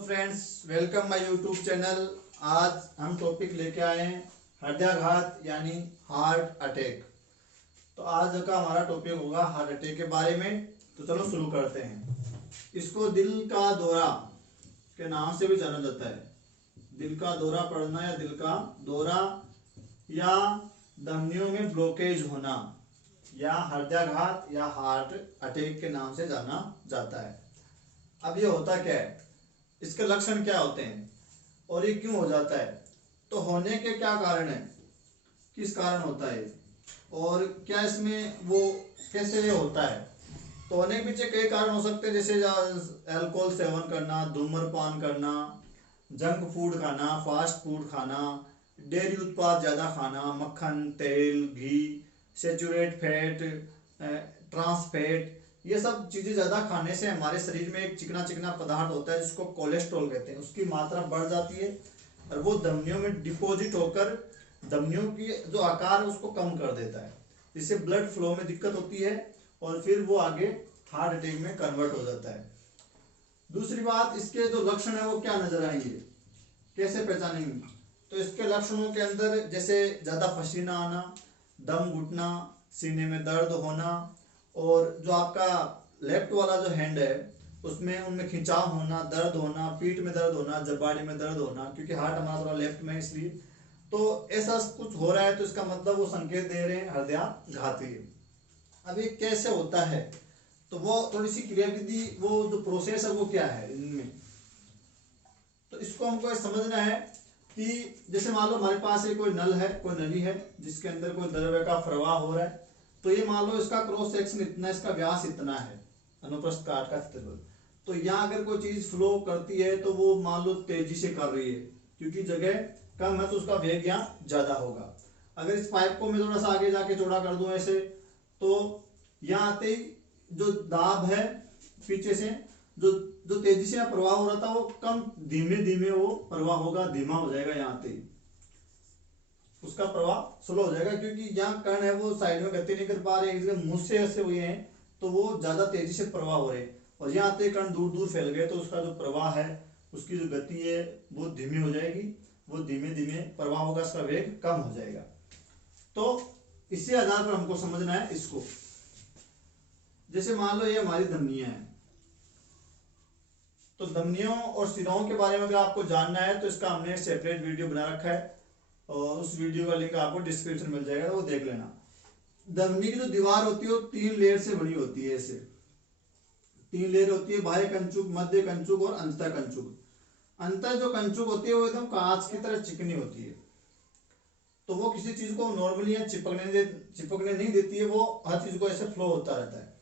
Friends, welcome my YouTube channel. आज हम topic लेके आए हैं हृदयाघात यानी हार्ट अटैक। तो आज का हमारा टॉपिक होगा हार्ट अटैक के बारे में। तो चलो शुरू करते हैं। इसको दिल का दौरा के नाम से भी जाना जाता है। दिल का दौरा पड़ना या दिल का दौरा या धमनियों में ब्लॉकेज होना या हृदयाघात या हार्ट अटैक के नाम से जाना जाता है। अब ये होता क्या है, इसके लक्षण क्या होते हैं और ये क्यों हो जाता है, तो होने के क्या कारण है, किस कारण होता है और क्या इसमें वो कैसे ये होता है। तो होने के पीछे कई कारण हो सकते हैं, जैसे अल्कोहल सेवन करना, धूम्रपान करना, जंक फूड खाना, फास्ट फूड खाना, डेयरी उत्पाद ज़्यादा खाना, मक्खन, तेल, घी, सेचुरेट फैट, ट्रांस फैट, ये सब चीज़ें ज़्यादा खाने से हमारे शरीर में एक चिकना चिकना पदार्थ होता है जिसको कोलेस्ट्रॉल कहते हैं, उसकी मात्रा बढ़ जाती है और वो धमनियों में डिपॉजिट होकर धमनियों की जो आकार है उसको कम कर देता है, जिससे ब्लड फ्लो में दिक्कत होती है और फिर वो आगे हार्ट अटैक में कन्वर्ट हो जाता है। दूसरी बात, इसके जो लक्षण है वो क्या नजर आएंगे, कैसे पहचानेंगे, तो इसके लक्षणों के अंदर जैसे ज़्यादा पसीना आना, दम घुटना, सीने में दर्द होना और जो आपका लेफ्ट वाला जो हैंड है उसमें उनमें खिंचाव होना, दर्द होना, पीठ में दर्द होना, जबाड़ी में दर्द होना, क्योंकि हार्ट हमारा थोड़ा लेफ्ट में है इसलिए। तो ऐसा कुछ हो रहा है तो इसका मतलब वो संकेत दे रहे हैं हृदयाघात है। अब ये कैसे होता है, तो वो थोड़ी सी क्रियाविधि, वो जो प्रोसेस है वो क्या है इनमें, तो इसको हमको समझना है कि जैसे मान लो हमारे पास एक कोई नल है, कोई नली है जिसके अंदर कोई द्रव्य का प्रवाह हो रहा है। तो ये मान लो इसका क्रॉस सेक्शन इतना, इसका व्यास इतना है, अनुप्रस्थ काट का क्षेत्रफल। तो यहाँ अगर कोई चीज फ्लो करती है तो वो मान लो तेजी से कर रही है, क्योंकि जगह कम है तो उसका वेग यहाँ ज्यादा होगा। अगर इस पाइप को मैं थोड़ा सा आगे जाके चौड़ा कर दूं ऐसे, तो यहाँ आते ही जो दाब है पीछे से, जो जो तेजी से यहाँ प्रवाह हो रहा था वो कम धीमे धीमे वो प्रवाह होगा, धीमा हो जाएगा, यहाँ आते ही उसका प्रवाह स्लो हो जाएगा, क्योंकि यहाँ कण है वो साइड में गति नहीं कर पा रहे, मुंह से ऐसे हुए हैं तो वो ज्यादा तेजी से प्रवाह हो रहे हैं, और यहाँ आते कण दूर दूर फैल गए तो उसका जो प्रवाह है, उसकी जो गति है वो धीमी हो जाएगी, वो धीमे धीमे प्रवाह होगा, उसका वेग कम हो जाएगा। तो इसी आधार पर हमको समझना है इसको। जैसे मान लो ये हमारी धमनियां हैं, तो धमनियों और सिराओं के बारे में अगर आपको जानना है तो इसका हमने सेपरेट वीडियो बना रखा है और उस वीडियो का लिंक आपको डिस्क्रिप्शन मिल जाएगा, वो देख लेना। धमनी की जो दीवार होती है वो 3 लेयर से बनी होती है, ऐसे 3 लेयर होती है, बाह्य कंचुक, मध्य कंचुक और अंतः कंचुक। अंतः जो कंचुक होती है वो एकदम कांच की तरह चिकनी होती है, तो वो किसी चीज को नॉर्मली चिपकने नहीं देती है, वो हर चीज को ऐसे फ्लो होता रहता है।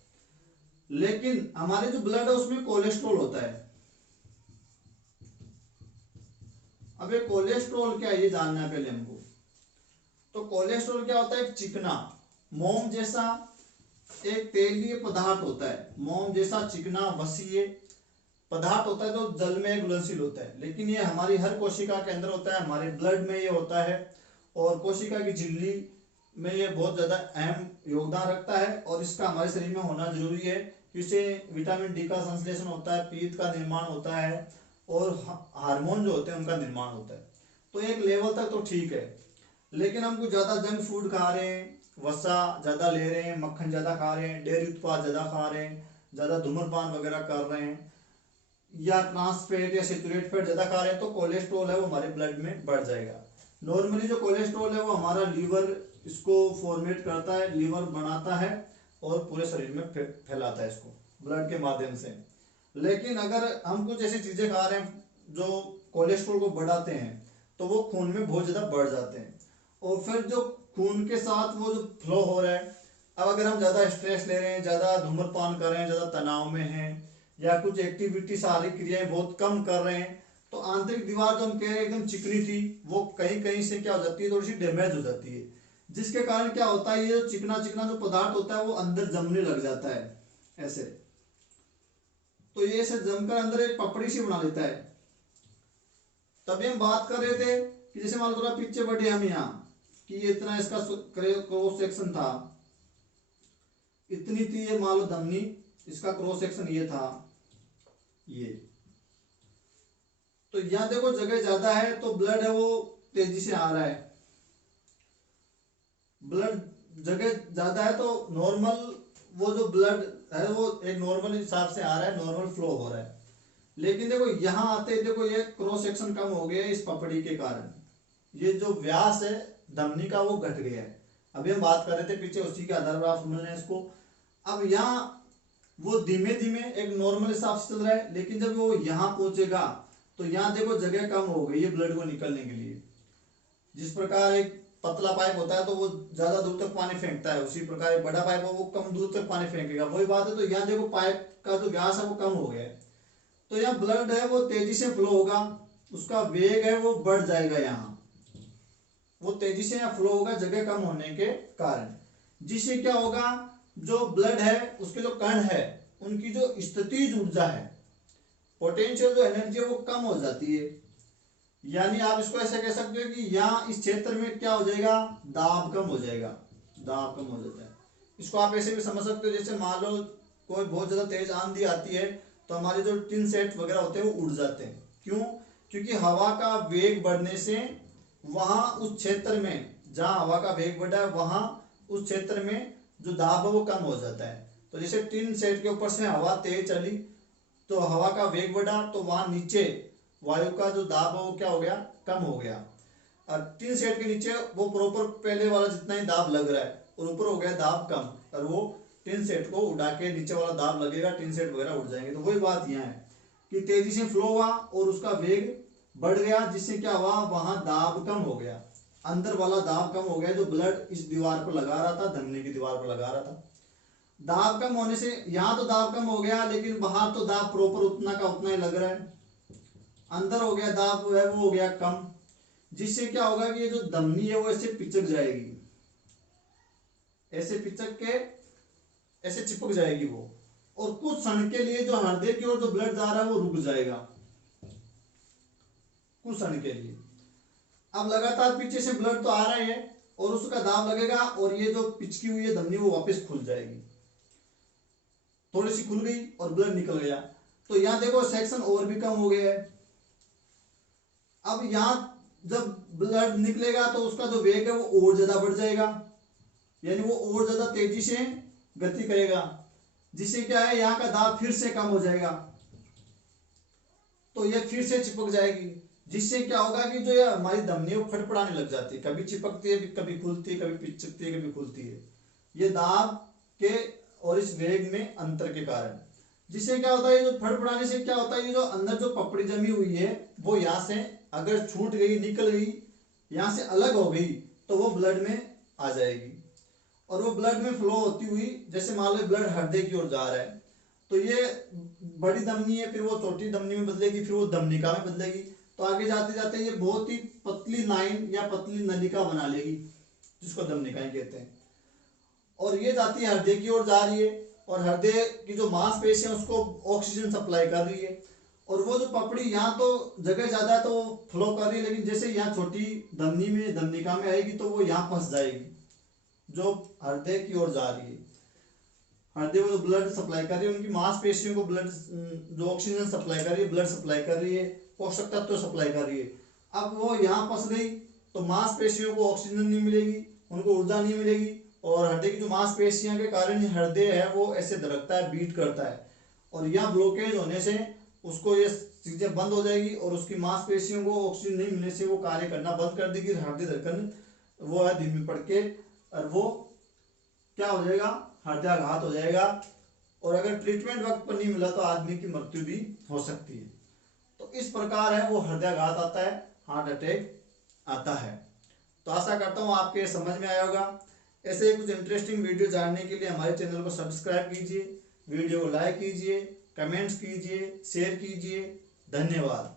लेकिन हमारे जो ब्लड है उसमें कोलेस्ट्रॉल होता है। अब ये कोलेस्ट्रॉल क्या है ये जानना है पहले हमको। तो कोलेस्ट्रॉल क्या होता है, एक चिकना मोम जैसा एक तेलीय पदार्थ होता है, मोम जैसा चिकना वसीय पदार्थ होता है जो जल में घुलनशील होता है। लेकिन ये हमारी हर कोशिका के अंदर होता है, हमारे ब्लड में ये होता है और कोशिका की झिल्ली में ये बहुत ज्यादा अहम योगदान रखता है और इसका हमारे शरीर में होना जरूरी है, इससे विटामिन डी का संश्लेषण होता है, पीत का निर्माण होता है और हार्मोन जो होते हैं उनका निर्माण होता है। तो एक लेवल तक तो ठीक है, लेकिन हम कुछ ज्यादा जंक फूड खा रहे हैं, वसा ज्यादा ले रहे हैं, मक्खन ज्यादा खा रहे हैं, डेयरी उत्पाद ज्यादा खा रहे हैं, ज्यादा धूम्रपान वगैरह कर रहे हैं या ट्रांस फैट या सेचुरेट फैट ज्यादा खा रहे हैं, तो कोलेस्ट्रॉल है वो हमारे ब्लड में बढ़ जाएगा। नॉर्मली जो कोलेस्ट्रॉल है वो हमारा लीवर इसको फॉर्मेट करता है, लीवर बनाता है और पूरे शरीर में फैलाता है इसको ब्लड के माध्यम से। लेकिन अगर हम कुछ ऐसी चीजें खा रहे हैं जो कोलेस्ट्रॉल को बढ़ाते हैं तो वो खून में बहुत ज्यादा बढ़ जाते हैं और फिर जो खून के साथ वो जो फ्लो हो रहा है, अब अगर हम ज्यादा स्ट्रेस ले रहे हैं, ज्यादा धूम्रपान कर रहे हैं, ज्यादा तनाव में हैं या कुछ एक्टिविटी शारीरिक क्रियाएं बहुत कम कर रहे हैं, तो आंतरिक दीवार जो हम कह रहे हैं एकदम चिकनी थी वो कहीं कहीं से क्या हो जाती है, थोड़ी सी डैमेज हो जाती है, जिसके कारण क्या होता है ये चिकना चिकना जो पदार्थ होता है वो अंदर जमने लग जाता है ऐसे। तो ये ऐसे जमकर अंदर एक पपड़ी सी बना लेता है। तभी हम बात कर रहे थे कि जैसे मान लो थोड़ा पीछे बढ़े हम यहाँ कि ये इतना इसका क्रॉस सेक्शन था, इतनी थी ये मान लो धमनी, इसका क्रॉस सेक्शन ये था, ये तो यहाँ देखो जगह ज्यादा है तो ब्लड है वो तेजी से आ रहा है, ब्लड जगह ज्यादा है तो नॉर्मल वो जो ब्लड है वो एक नॉर्मल हिसाब से आ रहा है, नॉर्मल फ्लो हो रहा है। लेकिन देखो यहाँ आते देखो ये क्रॉस सेक्शन कम हो गया है इस पपड़ी के कारण, ये जो व्यास है धमनी का वो घट गया है। अभी हम बात कर रहे थे पीछे, उसी के आधार पर आप समझ रहे हैं इसको। अब यहाँ वो धीमे धीमे एक नॉर्मल हिसाब से चल रहा है, लेकिन जब वो यहाँ पहुंचेगा तो यहाँ देखो जगह कम हो गई है ब्लड को निकलने के लिए। जिस प्रकार एक पतला पाइप होता है तो वो ज्यादा दूर तक पानी फेंकता है, उसी प्रकार एक बड़ा पाइप है वो कम दूर तक पानी फेंकेगा, वही बात है। तो यहाँ देखो पाइप का जो व्यास है वो कम हो गया है, तो यहाँ ब्लड है वो तेजी से फ्लो होगा, उसका वेग है वो बढ़ जाएगा, यहाँ वो तेजी से यहाँ फ्लो होगा जगह कम होने के कारण। जिससे क्या होगा, जो ब्लड है उसके जो कण है उनकी जो स्थितिज ऊर्जा है, पोटेंशियल जो एनर्जी है वो कम हो जाती है। यानी आप इसको ऐसे कह सकते हो कि यहाँ इस क्षेत्र में क्या हो जाएगा, दाब कम हो जाएगा, दाब कम हो जाता है। इसको आप ऐसे भी समझ सकते हो, जैसे मान लो कोई बहुत ज्यादा तेज आंधी आती है तो हमारे जो टिन सेट वगैरह होते हैं वो उड़ जाते हैं। क्यों? क्योंकि हवा का वेग बढ़ने से वहां उस क्षेत्र में जहां हवा का वेग बढ़ा है वहां उस क्षेत्र में जो दाब है वो कम हो जाता है। तो जैसे टिन सेट के ऊपर से हवा तेज चली तो हवा का वेग बढ़ा तो वहां नीचे वायु का जो दाब है वो क्या हो गया, कम हो गया। और टिन सेट के नीचे वो प्रॉपर पहले वाला जितना ही दाब लग रहा है और ऊपर हो गया दाब कम, और वो टिन सेट को उड़ा के नीचे वाला दाब लगेगा, टिन सेट वगैरह उड़ जाएंगे। तो वही बात यहाँ है कि तेजी से फ्लो हुआ और उसका वेग बढ़ गया, जिससे क्या हुआ, वहां दाब कम हो गया, अंदर वाला दाब कम हो गया, जो ब्लड इस दीवार पर लगा रहा था, धमनी की दीवार पर लगा रहा था। दाब कम होने से यहाँ तो दाब कम हो गया, लेकिन बाहर तो दाब प्रॉपर उतना का उतना ही लग रहा है, अंदर हो गया दाब है वो हो गया कम। जिससे क्या होगा कि ये जो धमनी है वो ऐसे पिचक जाएगी, ऐसे पिचक के ऐसे चिपक जाएगी वो, और कुछ क्षण के लिए जो हृदय की ओर जो ब्लड जा रहा है वो रुक जाएगा कुछ क्षण के लिए। अब लगातार पीछे से ब्लड तो आ रहा है और उसका दाब लगेगा और ये जो पिचकी हुई है धमनी वो वापस खुल जाएगी, थोड़ी सी खुल गई और ब्लड निकल गया। तो यहाँ देखो सेक्शन और भी कम हो गया है। अब यहाँ जब ब्लड निकलेगा तो उसका जो वेग है वो और ज्यादा बढ़ जाएगा, यानी वो और ज्यादा तेजी से गति करेगा, जिससे क्या है यहाँ का दाब फिर से कम हो जाएगा, तो ये फिर से चिपक जाएगी। जिससे क्या होगा कि जो ये हमारी धमनी वो फटफड़ाने लग जाती है, कभी चिपकती है कभी खुलती है, कभी पिचकती है कभी खुलती है, ये दाब के और इस वेग में अंतर के कारण। जिससे क्या होता है, जो फड़फड़ाने से क्या होता है, ये जो अंदर जो पपड़ी जमी हुई है वो यहाँ से अगर छूट गई, निकल गई, यहाँ से अलग हो गई तो वो ब्लड में आ जाएगी, और वो ब्लड में फ्लो होती हुई, जैसे मान लो ब्लड हृदय की ओर जा रहा है तो ये बड़ी धमनी है, फिर वो छोटी धमनी में बदलेगी, फिर वो धमनिका में बदलेगी, तो आगे जाते जाते ये बहुत ही पतली लाइन या पतली नलिका बना लेगी, जिसको धमनिकाएं कहते हैं। और ये जाती है हृदय की ओर जा रही है, और हृदय की जो मांसपेशियां उसको ऑक्सीजन सप्लाई कर रही है, और वो जो पपड़ी यहाँ तो जगह ज्यादा है तो वो फ्लो कर रही है, लेकिन जैसे यहाँ छोटी धमनी में धमनिका में आएगी तो वो यहाँ फंस जाएगी, जो हृदय की ओर जा रही है। हृदय वो जो ब्लड सप्लाई कर रही है, उनकी मांसपेशियों को ब्लड जो ऑक्सीजन सप्लाई कर रही है, ब्लड सप्लाई कर रही है, पोषक तत्व सप्लाई कर रही है। अब वो यहाँ फंस गई तो मांसपेशियों को ऑक्सीजन नहीं मिलेगी, उनको ऊर्जा नहीं मिलेगी, और हृदय की जो मांसपेशियों के कारण हृदय है वो ऐसे धड़कता है, बीट करता है, और यहाँ ब्लॉकेज होने से उसको ये चीजें बंद हो जाएगी, और उसकी मांसपेशियों को ऑक्सीजन नहीं मिलने से वो कार्य करना बंद कर देगी, हृदय धड़कन वो है धीमी पड़ के, और वो क्या हो जाएगा, हृदयाघात हो जाएगा, और अगर ट्रीटमेंट वक्त पर नहीं मिला तो आदमी की मृत्यु भी हो सकती है। तो इस प्रकार है वो हृदयाघात आता है, हार्ट अटैक आता है। तो आशा करता हूँ आपके समझ में आया होगा। ऐसे कुछ इंटरेस्टिंग वीडियो जानने के लिए हमारे चैनल को सब्सक्राइब कीजिए, वीडियो को लाइक कीजिए, कमेंट्स कीजिए, शेयर कीजिए। धन्यवाद।